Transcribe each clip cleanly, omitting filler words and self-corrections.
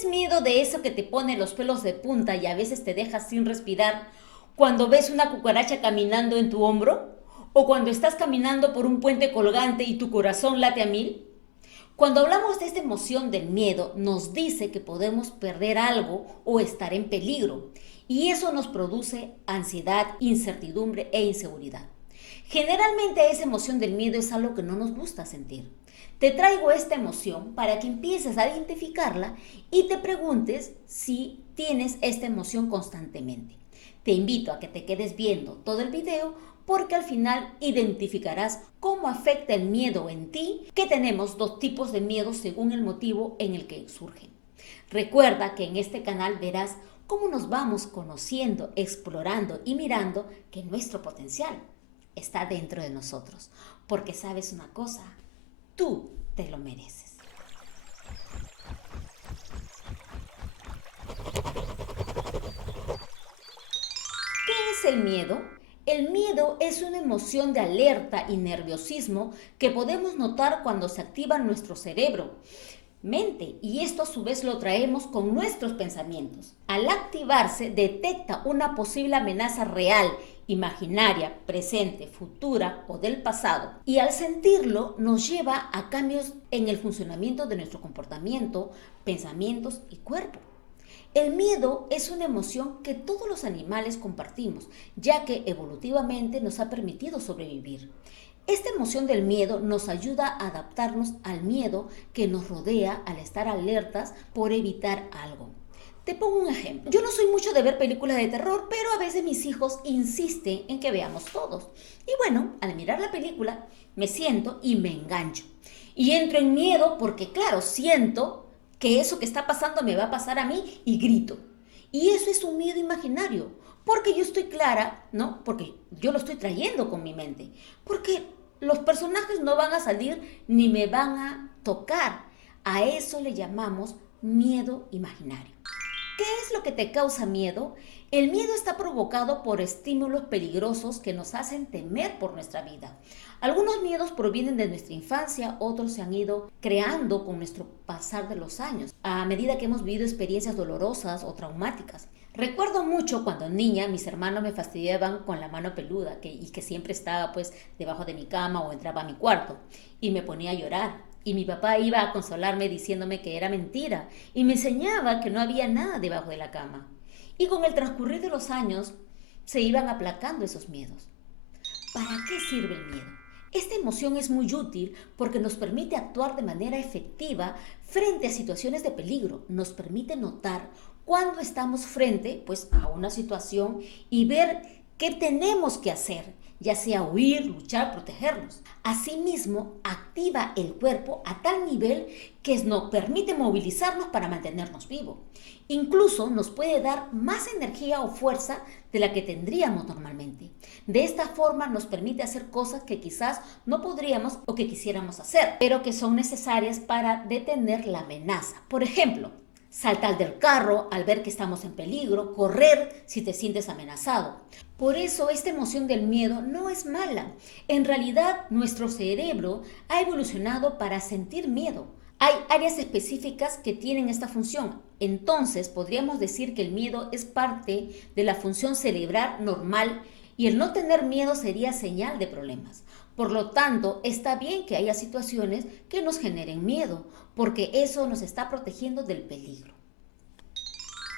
¿Tienes miedo de eso que te pone los pelos de punta y a veces te deja sin respirar cuando ves una cucaracha caminando en tu hombro? ¿O cuando estás caminando por un puente colgante y tu corazón late a mil? Cuando hablamos de esta emoción del miedo, nos dice que podemos perder algo o estar en peligro, y eso nos produce ansiedad, incertidumbre e inseguridad. Generalmente esa emoción del miedo es algo que no nos gusta sentir. Te traigo esta emoción para que empieces a identificarla y te preguntes si tienes esta emoción constantemente. Te invito a que te quedes viendo todo el video porque al final identificarás cómo afecta el miedo en ti, que tenemos dos tipos de miedo según el motivo en el que surgen. Recuerda que en este canal verás cómo nos vamos conociendo, explorando y mirando que nuestro potencial está dentro de nosotros. Porque sabes una cosa, tú te lo mereces. ¿Qué es el miedo? El miedo es una emoción de alerta y nerviosismo que podemos notar cuando se activa nuestro cerebro, mente, y esto a su vez lo traemos con nuestros pensamientos. Al activarse, detecta una posible amenaza real, imaginaria, presente, futura o del pasado, y al sentirlo nos lleva a cambios en el funcionamiento de nuestro comportamiento, pensamientos y cuerpo. El miedo es una emoción que todos los animales compartimos, ya que evolutivamente nos ha permitido sobrevivir. Esta emoción del miedo nos ayuda a adaptarnos al miedo que nos rodea al estar alertas por evitar algo. Te pongo un ejemplo. Yo no soy mucho de ver películas de terror, pero a veces mis hijos insisten en que veamos todos. Y bueno, al mirar la película, me siento y me engancho. Y entro en miedo porque, claro, siento que eso que está pasando me va a pasar a mí y grito. Y eso es un miedo imaginario, porque yo estoy clara, ¿no? Porque yo lo estoy trayendo con mi mente. Porque los personajes no van a salir ni me van a tocar. A eso le llamamos miedo imaginario. ¿Qué es lo que te causa miedo? El miedo está provocado por estímulos peligrosos que nos hacen temer por nuestra vida. Algunos miedos provienen de nuestra infancia, otros se han ido creando con nuestro pasar de los años, a medida que hemos vivido experiencias dolorosas o traumáticas. Recuerdo mucho cuando niña mis hermanos me fastidiaban con la mano peluda y que siempre estaba pues debajo de mi cama o entraba a mi cuarto y me ponía a llorar. Y mi papá iba a consolarme diciéndome que era mentira y me enseñaba que no había nada debajo de la cama. Y con el transcurrir de los años se iban aplacando esos miedos. ¿Para qué sirve el miedo? Esta emoción es muy útil porque nos permite actuar de manera efectiva frente a situaciones de peligro. Nos permite notar cuando estamos frente pues, a una situación y ver qué tenemos que hacer, ya sea huir, luchar, protegernos. Asimismo, activa el cuerpo a tal nivel que nos permite movilizarnos para mantenernos vivos. Incluso nos puede dar más energía o fuerza de la que tendríamos normalmente. De esta forma nos permite hacer cosas que quizás no podríamos o que quisiéramos hacer, pero que son necesarias para detener la amenaza. Por ejemplo, saltar del carro al ver que estamos en peligro, correr si te sientes amenazado. Por eso esta emoción del miedo no es mala. En realidad nuestro cerebro ha evolucionado para sentir miedo. Hay áreas específicas que tienen esta función. Entonces podríamos decir que el miedo es parte de la función cerebral normal y el no tener miedo sería señal de problemas. Por lo tanto, está bien que haya situaciones que nos generen miedo, porque eso nos está protegiendo del peligro.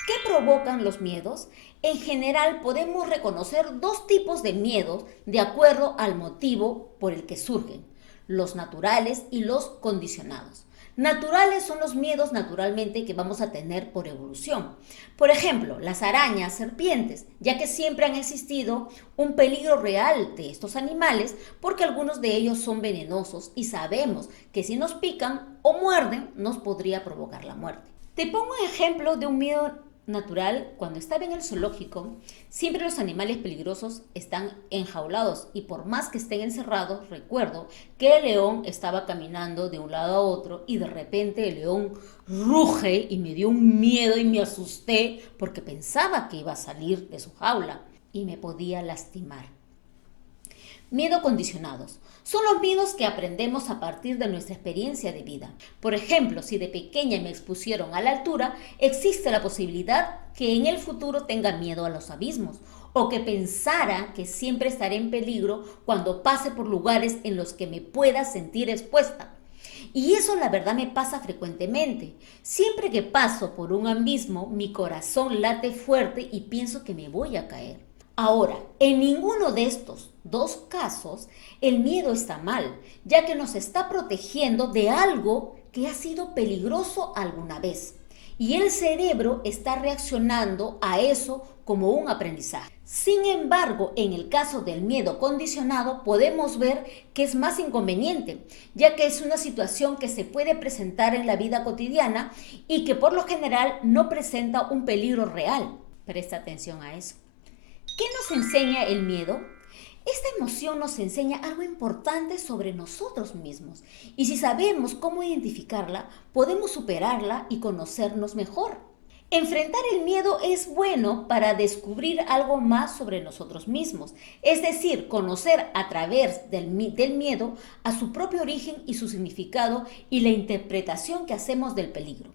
¿Qué provocan los miedos? En general podemos reconocer dos tipos de miedos de acuerdo al motivo por el que surgen, los naturales y los condicionados. Naturales son los miedos naturalmente que vamos a tener por evolución. Por ejemplo, las arañas, serpientes, ya que siempre han existido un peligro real de estos animales porque algunos de ellos son venenosos y sabemos que si nos pican o muerden nos podría provocar la muerte. Te pongo un ejemplo de un miedo natural. Cuando estaba en el zoológico, siempre los animales peligrosos están enjaulados y por más que estén encerrados, recuerdo que el león estaba caminando de un lado a otro y de repente el león ruge y me dio un miedo y me asusté porque pensaba que iba a salir de su jaula y me podía lastimar. Miedo condicionados. Son los miedos que aprendemos a partir de nuestra experiencia de vida. Por ejemplo, si de pequeña me expusieron a la altura, existe la posibilidad que en el futuro tenga miedo a los abismos o que pensara que siempre estaré en peligro cuando pase por lugares en los que me pueda sentir expuesta. Y eso la verdad me pasa frecuentemente. Siempre que paso por un abismo, mi corazón late fuerte y pienso que me voy a caer. Ahora, en ninguno de estos dos casos, el miedo está mal, ya que nos está protegiendo de algo que ha sido peligroso alguna vez. Y el cerebro está reaccionando a eso como un aprendizaje. Sin embargo, en el caso del miedo condicionado, podemos ver que es más inconveniente, ya que es una situación que se puede presentar en la vida cotidiana y que por lo general no presenta un peligro real. Presta atención a eso. ¿Qué nos enseña el miedo? Esta emoción nos enseña algo importante sobre nosotros mismos y si sabemos cómo identificarla, podemos superarla y conocernos mejor. Enfrentar el miedo es bueno para descubrir algo más sobre nosotros mismos, es decir, conocer a través del miedo a su propio origen y su significado y la interpretación que hacemos del peligro.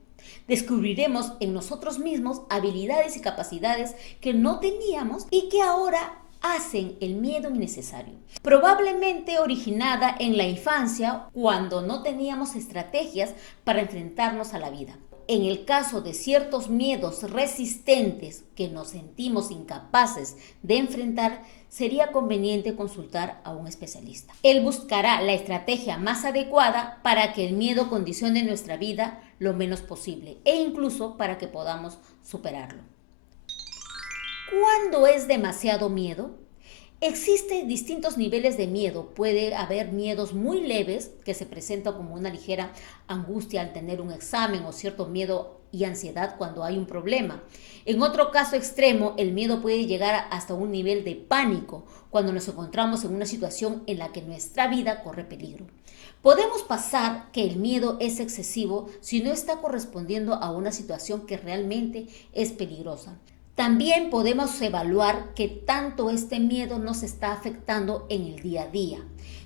Descubriremos en nosotros mismos habilidades y capacidades que no teníamos y que ahora hacen el miedo innecesario. Probablemente originada en la infancia cuando no teníamos estrategias para enfrentarnos a la vida. En el caso de ciertos miedos resistentes que nos sentimos incapaces de enfrentar, sería conveniente consultar a un especialista. Él buscará la estrategia más adecuada para que el miedo condicione nuestra vida lo menos posible e incluso para que podamos superarlo. ¿Cuándo es demasiado miedo? Existen distintos niveles de miedo. Puede haber miedos muy leves que se presentan como una ligera angustia al tener un examen o cierto miedo y ansiedad cuando hay un problema. En otro caso extremo, el miedo puede llegar hasta un nivel de pánico cuando nos encontramos en una situación en la que nuestra vida corre peligro. Podemos pasar que el miedo es excesivo si no está correspondiendo a una situación que realmente es peligrosa. También podemos evaluar qué tanto este miedo nos está afectando en el día a día,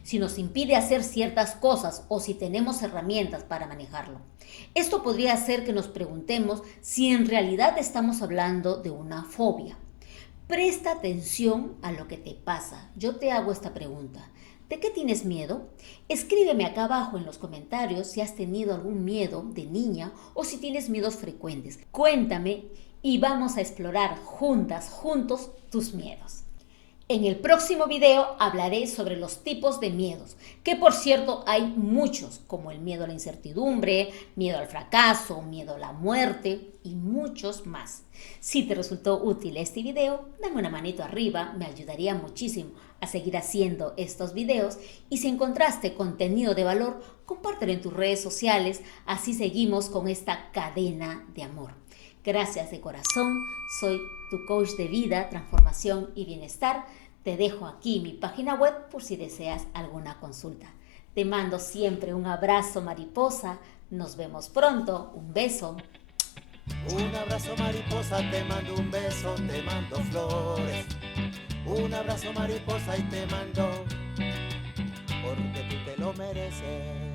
si nos impide hacer ciertas cosas o si tenemos herramientas para manejarlo. Esto podría hacer que nos preguntemos si en realidad estamos hablando de una fobia. Presta atención a lo que te pasa. Yo te hago esta pregunta. ¿De qué tienes miedo? Escríbeme acá abajo en los comentarios si has tenido algún miedo de niña o si tienes miedos frecuentes. Cuéntame y vamos a explorar juntos, tus miedos. En el próximo video hablaré sobre los tipos de miedos, que por cierto hay muchos, como el miedo a la incertidumbre, miedo al fracaso, miedo a la muerte y muchos más. Si te resultó útil este video, dame una manito arriba, me ayudaría muchísimo a seguir haciendo estos videos y si encontraste contenido de valor, compártelo en tus redes sociales, así seguimos con esta cadena de amor. Gracias de corazón, soy tu coach de vida, transformación y bienestar. Te dejo aquí mi página web por si deseas alguna consulta. Te mando siempre un abrazo mariposa, nos vemos pronto, un beso. Un abrazo mariposa, te mando un beso, te mando flores. Un abrazo mariposa y te mando, porque tú te lo mereces.